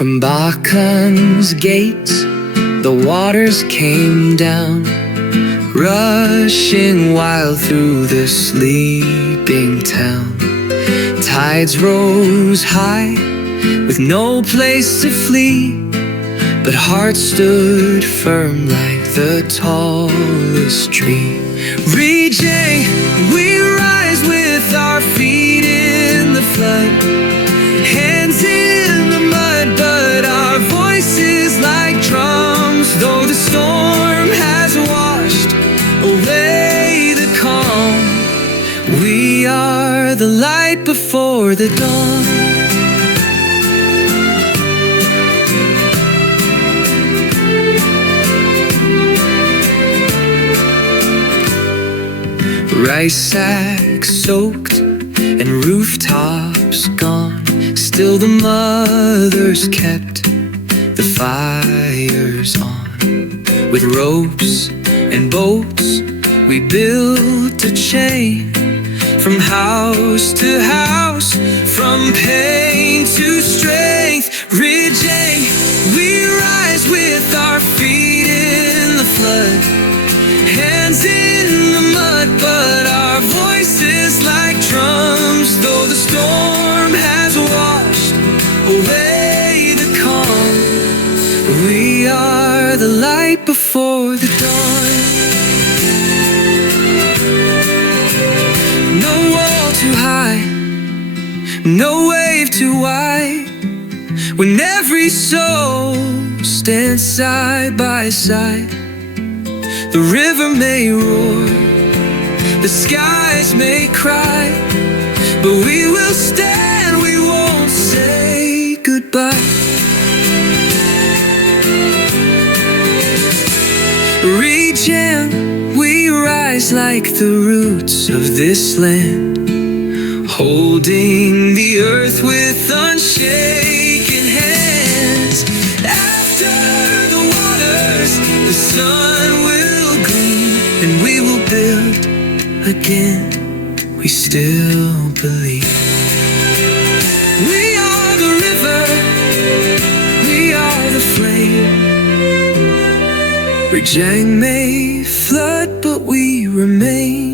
From Bakun's gates, the waters came down, rushing wild through the sleeping town. Tides rose high, with no place to flee, but hearts stood firm like the tallest tree. Rejang, we rise with our feet in the flood, hands in the mud, but our voices like drums. Though the storm has washed away the calm, we are the light before the dawn. Rice sacks soaked and rooftops gone, still the mothers kept the fires on. With ropes and boats we built a chain, from house to house, from pain to strength. Rejang, we rise with our feet in the flood, hands in the mud, but our voices like drums. Though the storm has washed away the calm, we are the light before the dawn. No wall too high, no wave too wide, when every soul stands side by side. The river may roar, the skies may cry, but we will stand, we won't say goodbye. Rejang, we rise like the roots of this land, holding the earth with unshaken hands. After the waters, the sun will gleam, and we will build again. We still believe. We are the river, we are the flame. Rejang may flood, but we remain.